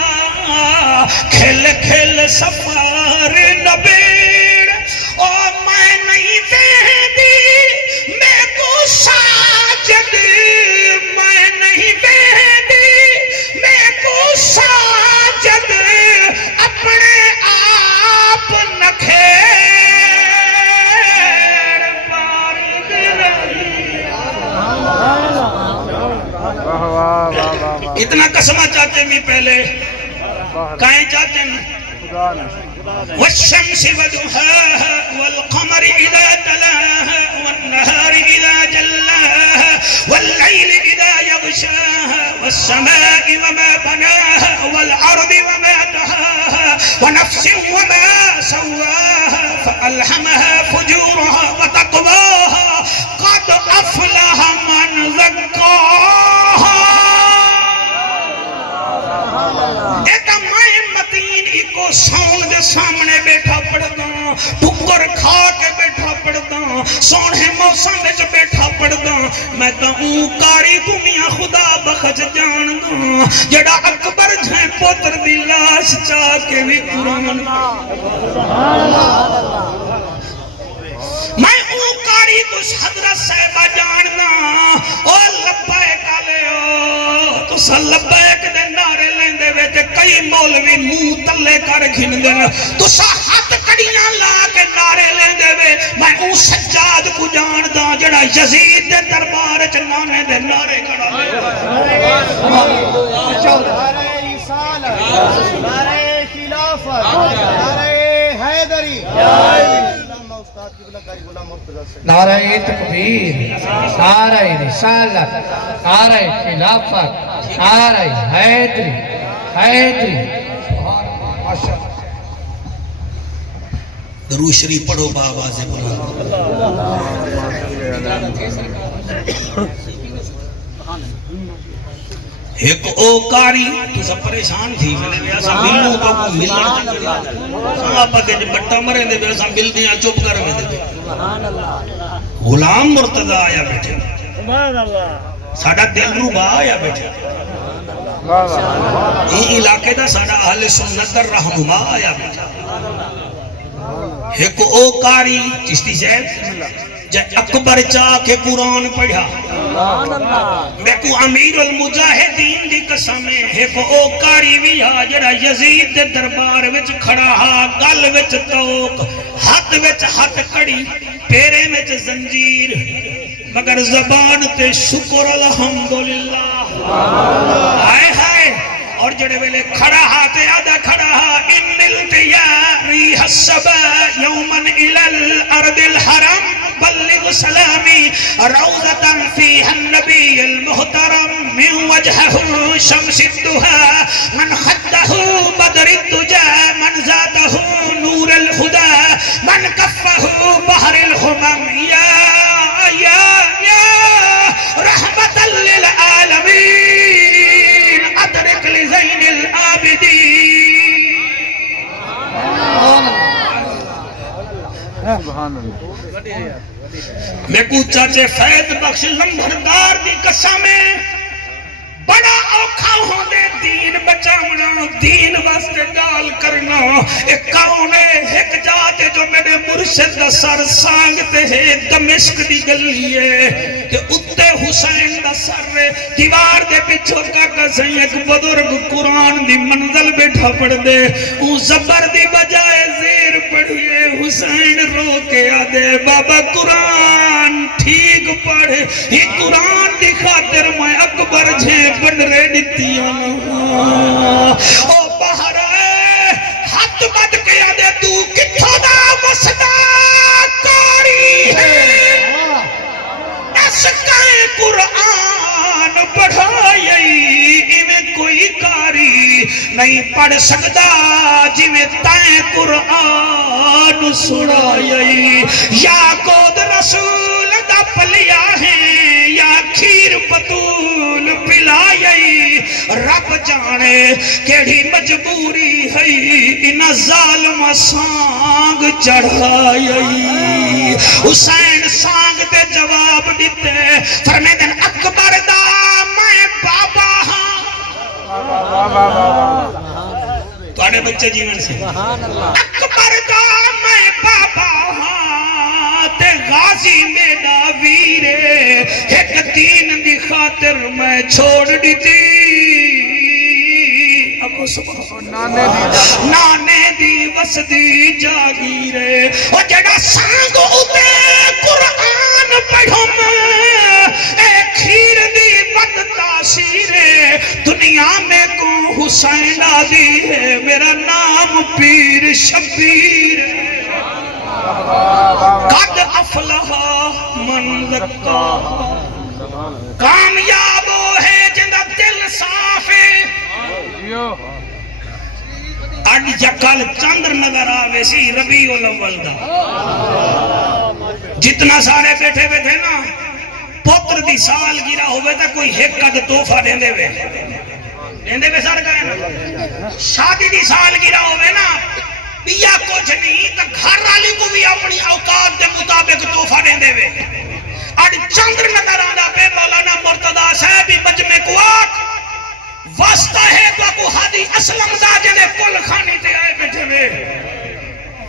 کھل کھل سفار نبیڑ او میں نہیں دیدی میں کو ساجد میں نہیں دیدی میں کو ساجد اپنے آپ نکھے اتنا قسمہ چاہتے میں پہلے کہیں چاہتے ہیں والشمس وضحاها والقمر إذا تلاها والنهار إذا جلاها والليل إذا يغشاها والسماء وما بناها والأرض وما طحاها ونفس وما سواها فألهمها فجورها وتقواها قد أفلح من زكاها کو سون دے سامنے بیٹھا پڑھدا ٹکر کھا کے بیٹھا پڑھدا سونے موسم وچ بیٹھا پڑھدا میں تاں کاری گمیاں خدا بخش جاندا جڑا اکبر جھے پوتر دی لاش چاہ کے بھی قرآن میں کاری کچھ حضرت صاحبہ جاندا او لبیک علیہ تسا لبیک دے نعرے لیندے وچ کئی مولوی منہ تلے کر گھن دین تسا ہاتھ کڑیاں لا کے نعرے لیندے وے میں او سجاد کو جاندا جڑا یزید دے دربار وچ نانے دے نعرے کھڑا نعرہ رسالت نعرہ خلافت نعرہ حیدری نعرہ تکبیر نعرہ رسالت نعرہ خلافت نعرہ حیدری حیدری درود شریف پڑھو بآواز بلند ایک او کاری تو سب پریشان تھی میں نے ایسا ملوں تو کو ملن صحابہ کے بٹا مرے دے ایسا مل دیاں چپ کر میں دے غلام مرتضی آیا بیٹھے ساڑھا دل روبا آیا بیٹھے یہ علاقے دا ساڑھا اہل سنت در رہنما آیا بیٹھے ایک او کاری چشتی صاحب جب اکبر چاہ کے قرآن پڑھا میں کو امیر المجاہدین دی قسمیں ایک او کاری بھی جڑا یزید دے دربار وچ کھڑا ہا گل وچ توک ہاتھ وچ ہاتھ کڑی پیرے وچ زنجیر مگر زبان تے شکر الحمدللہ آئے ہائے اور جڑے ویلے کھڑا ہاتھ آدھا کھڑا ہا ان التیاری حسبا یومن الارض الحرم بلغ سلامی روضة فيها النبي المحترم من وجهه شمس الدهى من خده بدر الدجى من ذاته نور الهدى من كفه بحر الخمم يا رحمة للعالمين أدرك لزين العابدين میں کو چاچے فیض بخش لمبردار دی قسمیں بڑا اوکھا ہوندے دین بچاونا دین واسطے گال کرنا ایک کرونے ایک جاتے جو میرے مرشد دا سر سانگتے ہیں دمشق دی گلی ہے کہ اتے حسین دا سر دیوار دے پچھو کا کسیں ایک بزرگ قرآن دی منزل بیٹھا پڑھ دے او زبر دی بجائے زیر پڑھئے حسین رو کے آدھے بابا قرآن ٹھیک پڑھ یہ قرآن دی خاطر میں اکبر جھے بندرے دیتیاں او باہر ہاتھ بد کے آدھے تو کتھو دا مسئلہ کاری ہے اس کائیں قرآن پڑھائی میں کوئی کاری نہیں پڑھ سکتا جی میں تائیں قرآن سڑائی یا کود رسول دا پلیا ہے یا کھیر پتول پلائی رب جانے کیڑی مجبوری ہے ان ظالم سانگ چڑھائی حسین سانگ تے جواب دیتے فرمیدن اکبر دا میں بابا ہاں تو آنے بچے جیون سے اکبر دا میں بابا ہاں تے غازی میرا ویرے ایک دین دی خاطر میں چھوڑ دیتی ابو سبحان نانے دی وسدی جاگیرے اور جڑا سانگو اتے قرآن پڑھوں اے کھیر دی بد تاثیرے دنیا میں کو حسین آدھی ہے میرا نام پیر شبیر قد افلح من زکا کامیاب وہ ہے جندہ دل صاف ہے اج جکل چاندر نظر آوے سی ربیع الاول دا جتنا سارے بیٹھے بیٹھے نا پتر دی سال گرا ہوئے تا کوئی ایک قد توفہ دیندے وے سار کہے نا شادی دی سال گرا ہوئے نا بیا کچھ نہیں تا گھر والی کو بھی اپنی اوقات دے مطابق توفہ دیندے وے اج چاندر نظر آنا پہ مولانا مرتضیٰ صاحب مجمع کوات واسطہ ہے تو کو حادی اسلم دا جنے کل خانی تے آئے بیٹھے وے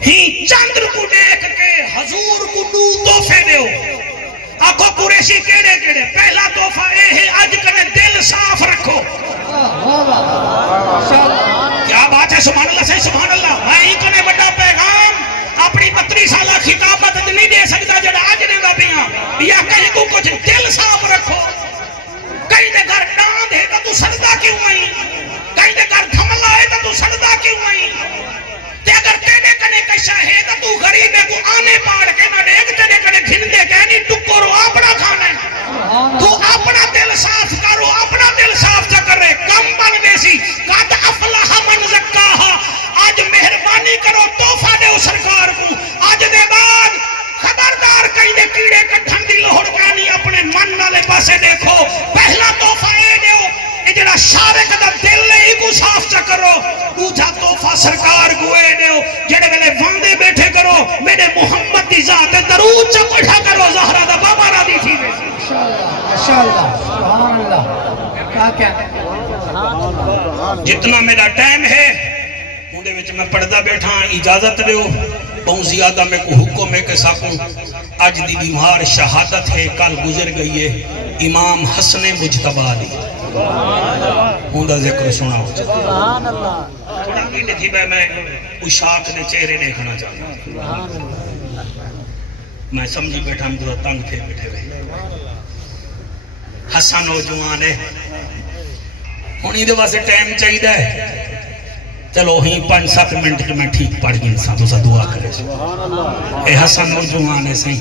ہی چاندر کو دیکھ کے حضور کو دو توفے دیو آکھو قریشی کیڑے کیڑے پہلا توفہ اے ہے آج کنے دل صاف رکھو کیا بات ہے سبحان اللہ سے سبحان اللہ میں ہی کنے بڑا پیغام اپنی 32 سالہ خطابت نہیں دے سکتا جڑا آج نے دا بیا کہیں کو کچھ دل صاف رکھو کہیں دے گھر ڈاند ہے تو سجدہ کیوں آئی کہیں دے گھر دھملا ہے تو سجدہ کیوں آئی تے اگر تیرے کنے کشا ہے تو غریب ہے تو آنے پاڑ کے نہ دیکھ تیرے کنے گھن دے کہنی ٹکرو اپنا کھانا ہے تو اپنا دل صاف کرو اپنا دل صاف جا کرے کم بن دیسی قد افلح من زکاہا آج مہربانی کرو توفہ دے سرکار کو آج دے بعد خبردار کہیں دے کیڑے کٹھن دی لوڑ کہانی اپنے من نالے پاسے دیکھو پہلا توفہ اے دیو جڑا شارک دا دل نہیں کو صاف چا کرو دوجا توفہ سرکار کو اے دیو جڑے ویلے واندے بیٹھے کرو میرے محمد دی ذات درود چا پڑھا کرو زہرہ دا بابا را دی تھی ماشاءاللہ سبحان اللہ کیا جتنا میرا ٹائم ہے اندے وچ میں پڑھدا بیٹھا اجازت دیو بہت زیادہ میں کو حکم ہے کہ ساکوں آج دی بیمار شہادت ہے کل گزر گئی ہے امام حسن مجتبہ دی اندہ ذکر سنا ہو تھوڑا بھی لکھی بے میں اشاق نے چہرے دیکھنا چاہتا میں سمجھی بیٹھا ہم دو تنگ تھے بیٹھے ہوئے حسن نوجوان ہے انہی دے واسے ٹائم چاہیے ہے چلو ہی 5-7 منٹ کے میں ٹھیک پڑھ گئی انسان تو سا دعا کرے اے حسن نوجوان ہے صحیح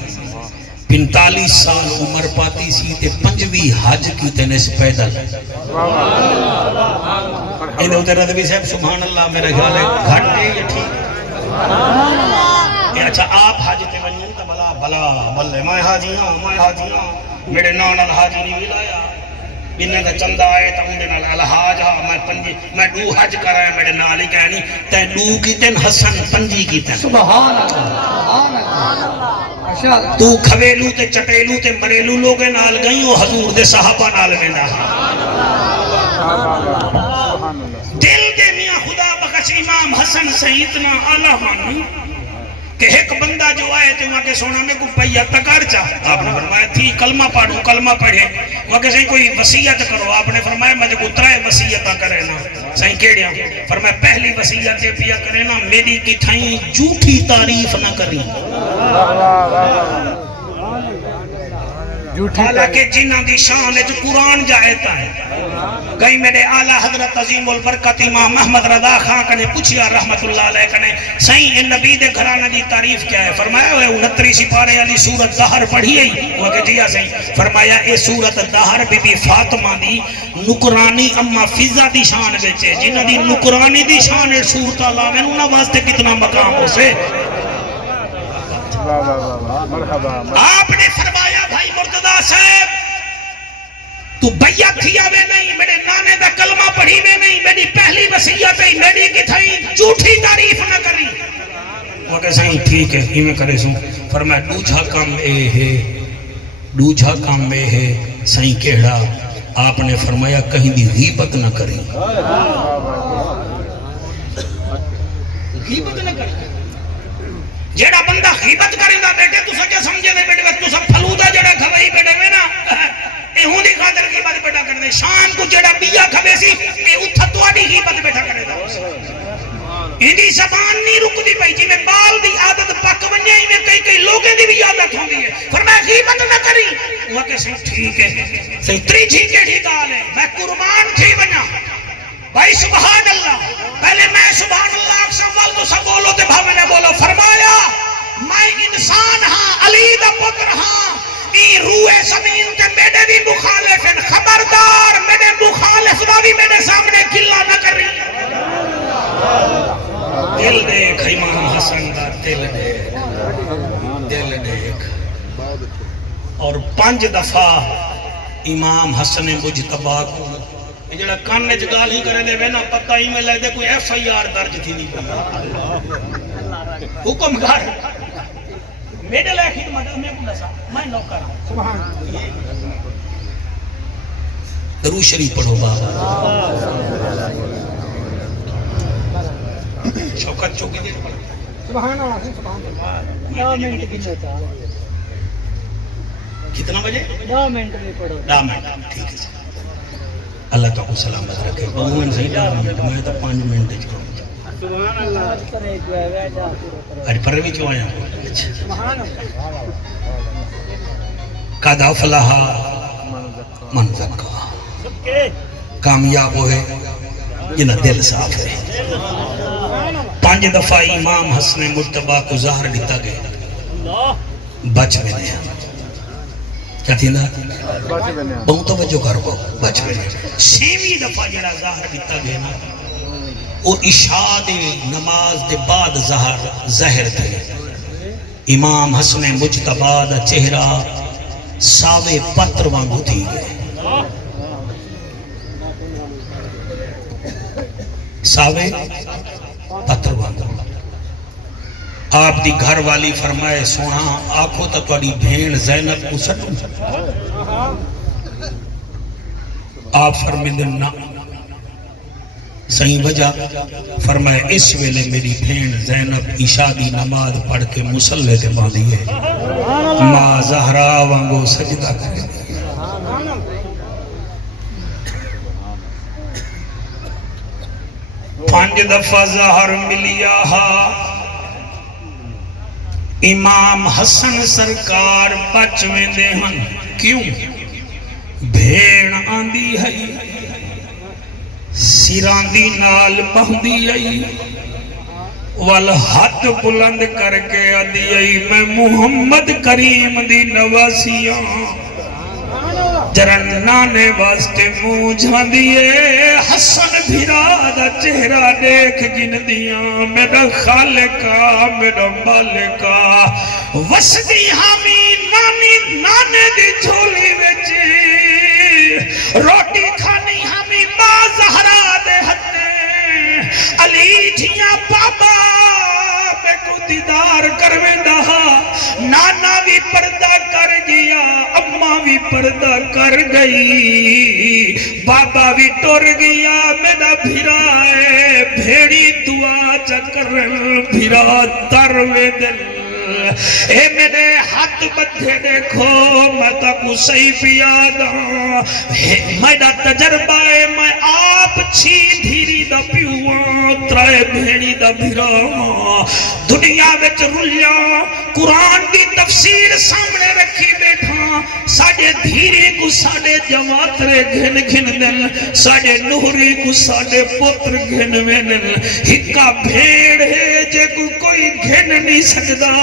45 سال عمر پاتی سی تے 5ویں حج کی تینس پیدل اے دو تیرہ دبی صاحب سبحان اللہ میرے خیال ہے گھٹے یہ ٹھیک اے اچھا آپ حج تے بنیوں تا بلا بلے میں حاجی ہاں میرے نال حاجی نہیں ملایا بینہ دا چندہ آئے تا اندے نال الحاج ہاں میں 2 حج کرایا میرے نال ہی کہنی تے 2 کی تین حسن 5 کی تین سبحان اللہ تو کھویلو تے چٹیلو تے مریلو لوگے نال گئیں وہ حضور دے صحابہ نال میں دا دل دے میاں خدا بخش امام حسن سیدنا آلہ مانو کہ ایک بندہ جو آئے تھے وہاں کے سونا میں کو پہیا تکار چاہ آپ نے فرمایا تھی کلمہ پاڑھو کلمہ پڑھے وہاں کے صحیح کوئی وسیعت کرو آپ نے فرمایا مجھے کو 3 وسیعتہ کرے نا صحیح کیڑیا فرمایا پہلی وسیعت یہ پیا کرے نا میری کی تھائیں جھوٹی تعریف نہ کری حالانکہ جنہ دی شان جو قرآن جائتا ہے کہیں میرے اعلیٰ حضرت عظیم البرکت امام محمد رضا خان کنے پوچھیا رحمت اللہ علیہ کنے صحیح ان نبی دے گھرانہ دی تعریف کیا ہے فرمایا ہوئے 29 سپارے علی سورت دہر پڑھی ہے وہ کہ جیا صحیح فرمایا اے سورت دہر بی بی فاطمہ دی نکرانی اما فضا دی شان بیچے جنہ دی نکرانی دی شان سورت اللہ میں انہوں واسطے کتنا مقام ہو سے آپ نے فرمایا بھائی مرتضیٰ صاحب تو بیعت تھی آوے نہیں میرے نانے دا کلمہ پڑھی میں نہیں میری پہلی وسیعت ہے میری کی تھائی جھوٹی تعریف نہ کری وہ کہ صحیح ٹھیک ہے ہی میں کرے سوں فرمایا دوجھا کام اے ہے صحیح کہڑا آپ نے فرمایا کہیں بھی غیبت نہ کریں غیبت نہ کریں جیڑا بندہ غیبت کریں دا بیٹے تو سکے سمجھے دے بیٹے تو سب پھلودا جیڑا کھوائی بیٹے میں نا اے ہوں دی خاطر غیبت بیٹا کر دے شام کو جیڑا بیا کھوے سی اے اتھا توڑی غیبت بیٹا کرے دا انہی زبان نہیں رک دی پئی جی میں بال دی عادت پک ونجے ہی میں کئی لوگیں دی بھی عادت ہوں گی ہے فرمایا غیبت نہ کری وہ کہ صحیح ٹھیک ہے صحیح تریجھی کیڑی گال ہے میں قربان تھی بنا بھائی سبحان اللہ پہلے میں سبحان اللہ اکسم وال تو سب بولو تے بھا میں نے بولو فرمایا میں انسان ہاں علی دا پتر ہاں ای روح زمین تے میرے بھی مخالف ہیں خبردار میرے مخالف دا بھی میرے سامنے گلہ نہ کر رہی دل دیکھ امام حسن دا دل دیکھ دل دیکھ اور 5 دفعہ امام حسن مجتبی کو یہ جڑا کان وچ گال ہی کرے دے وے نا پتہ ہی میں لے دے کوئی ایف آئی آر درج تھی نہیں حکم کر میڈل ہے خدمت میں کو دسا میں نوکر ہوں سبحان اللہ درود شریف پڑھو بابا شوکت چوکی دے پڑھو سبحان اللہ سبحان اللہ 2 منٹ کی چاہتا کتنا بجے 2 منٹ میں پڑھو 2 منٹ ٹھیک ہے اللہ تعالی سلامت رکھے بہن صحیح 2 منٹ میں تو 5 منٹ وچ کروں سبحان اللہ اج پر وچ آیا سبحان اللہ قد افلح من زکا کامیاب ہوئے جنہ دل صاف ہے 5 دفعہ امام حسن مجتبی کو زہر دیتا گیا بچ میں نے کیا تھی نا بہت توجہ کرو بچ میں نے 6ویں دفعہ جڑا زہر دیتا گیا نا وہ عشاء دے نماز دے بعد زہر تھے امام حسن مجتبی دا چہرہ ساوے پتر وانگو تھی گئے ساوے پتر وانگو آپ دی گھر والی فرمائے سونا آنکھوں تا توڑی بھین زینب کو سٹوں آپ فرمیدن نا صحیح وجہ فرمائے اس ویلے میری بھین زینب عشاء دی نماز پڑھ کے مسلح تے باندھی ہے ماں زہرا وانگو سجدہ کرے 5 دفعہ زہر ملیا امام حسن سرکار بچ ویندے ہن کیوں بھیڑ آندی ہے سیران دی نال بہندی آئی وال ہاتھ بلند کر کے آدھی آئی میں محمد کریم دی نواسیاں جرن نانے واسطے منہ جھاندیے حسن بھیرا چہرہ دیکھ گن دیاں میرا خالقہ میرا مالکہ وسدی ہمی نانے دی جھولی وچی روٹی کھانی ہمی ماں زہرا دے ہتے علی جھیاں بابا بے کو دیدار کرویں دہا نانا بھی پردہ کر گیا اماں بھی پردہ کر گئی بابا بھی ٹور گیا میرا بھیرائے بھیڑی دعا چکر بھیرا تروے دل اے میرے ہاتھ بدھے دیکھو میں تاکو صحیح پیادا میرا تجربہ ہے میں آپ چھی دھیری دا پیوان ترائے بھیڑی دا بھیرا دنیا وچ رلیا قرآن دی تفسیر سامنے رکھی بیٹھا ساڑے دھیری کو ساڑے جواترے گھن گھن دل ساڑے نوری کو ساڑے پتر گھن وینل ہکا بھیڑ ہے جے کو کوئی گھن نہیں سکدا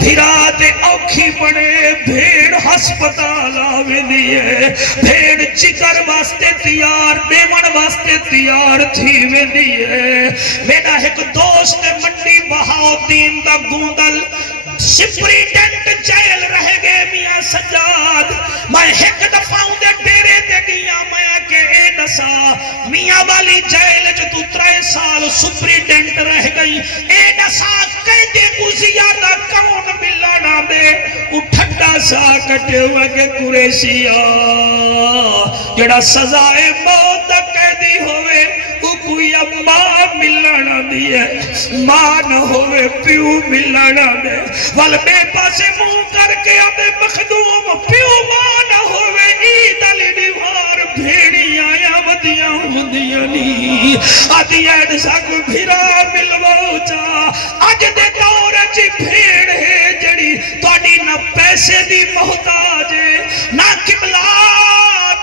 دھیراتے اوکھی پڑے بھیڑ ہسپتال آوے دیئے بھیڑ چکر واسطے تیار دیمن واسطے تیار تھی وے دیئے میرا ایک دوست منڈی بہاؤدین دا گوندل سپری ٹینٹ جیل رہ گئے میاں سجاد میں ایک دفعہ دے ڈیرے دے گیا میں آکے اے دسا میاں والی جیل جو تو 3 سال سپری ٹینٹ رہ گئی اے دسا قیدے کو زیادہ کون ملانا دے اٹھٹا سا کٹے وگے قریشیہ جڑا سزائے موت قیدی ہوئے کوئی ماں ملانا دیئے ماں نہ ہوئے پیو ملانا دے وال بے پاسے منہ کر کے آدھے مخدوم پیو ماں نہ ہوئے عید علی دیوار بھیڑی آیا ودیاں ہندیاں نی آدھی ایڈ ساکو بھیرا ملواؤ جا آج دے دور جی بھیڑ ہے جڑی توڑی نہ پیسے دی محتاج نہ قبلہ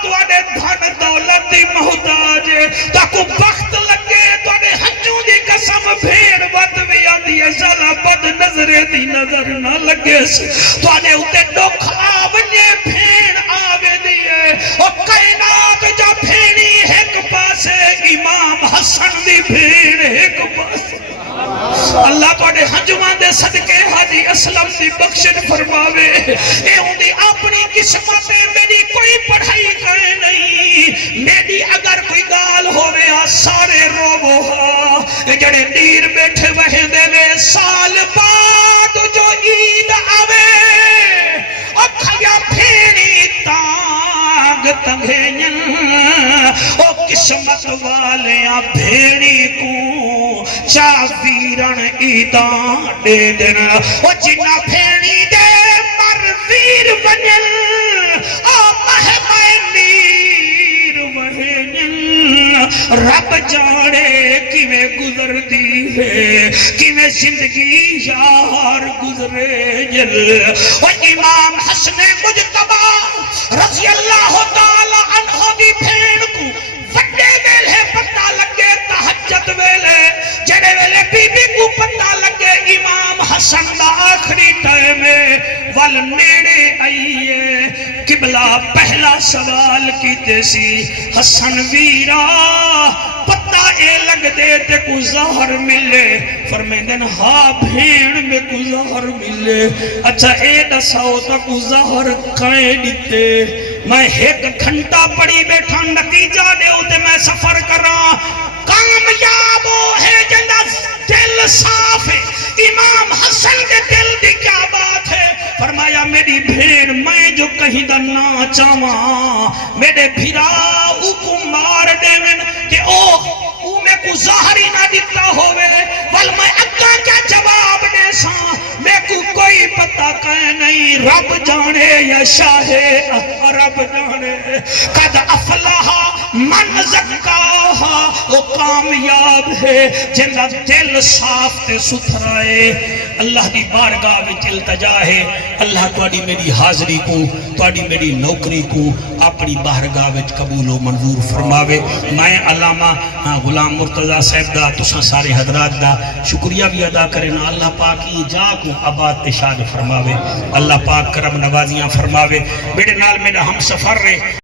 توڑے دھن دولت دی محتاج تاکو وقت لگے توڑے ہنجوں دی قسم بھیڑ ود بھی آدھی ہے زالہ بد نظرے دی نظر نہ لگے توڑے اتے ڈوکھ آونے بھیڑ آوے دیئے اور کائنات جا بھیڑی ایک پاسے امام حسن دی بھیڑ ایک پاسے اللہ تواڈے ہنجواں دے صدقے حاجی اسلم دی بخشش فرماوے اے اودی اپنی قسمت میری کوئی پڑھائی کرے نہیں میری اگر کوئی گال ہووے سارے روو ہا جڑے دیر بیٹھے وہے دے وے سال بعد جو عید آوے او کھیا پھیڑی تانگ تنگھینن او قسمت والیاں بھیڑی کو چاویرن عیداں دے دن او جنہ بھیڑی دے مر ویر ونجن او مہمہ میر وہنن رب جانے کیویں گزر دی ہے کیویں زندگی یار گزرے جل او امام حسن مجتبی رضی اللہ تعالی عنہ دی بھیڑ کو وڈے ویلے پتہ لگے تہجد ویلے جڑے ویلے بی بی کو پتہ لگے امام حسن دا آخری ٹائم ول نیڑے آئیے قبلہ پہلا سوال کیتے سی حسن ویرا پتہ اے لگ دے تے کو زہر ملے فرمیندن ہاں بھیڑ میں کو زہر ملے اچھا اے دساؤ تا کو زہر کھائے دیتے میں ایک گھنٹہ پڑی بیٹھا نتیجہ دے ہوتے میں سفر کر رہا کامیاب ہے جنہ دل صاف ہے امام حسن کے دل دی کیا بات ہے فرمایا میری بھیڑ میں جو کہیں دا نا چاہاں میرے بھیرا کو مار دیون کہ او میں کو ظاہری نہ دیتا ہوئے ول میں اگاں کیا جواب دے ساں میں کو کوئی پتہ کہے نہیں رب جانے یا شاہ رب جانے قد افلاح من زکاہا وہ کامیاب ہے جنہ دل صاف تے ستھرائے اللہ دی بارگاہ وچ التجا ہے اللہ تواڈی میری حاضری کو تواڈی میری نوکری کو اپنی بارگاہ وچ قبول و منظور فرماوے میں علامہ غلام مرتضی صاحب دا تساں سارے حضرات دا شکریہ بھی ادا کرنا اللہ پاک کی جا کو آباد تشاد فرماوے اللہ پاک کرم نوازیاں فرماوے میرے نال میرا ہم سفر رہے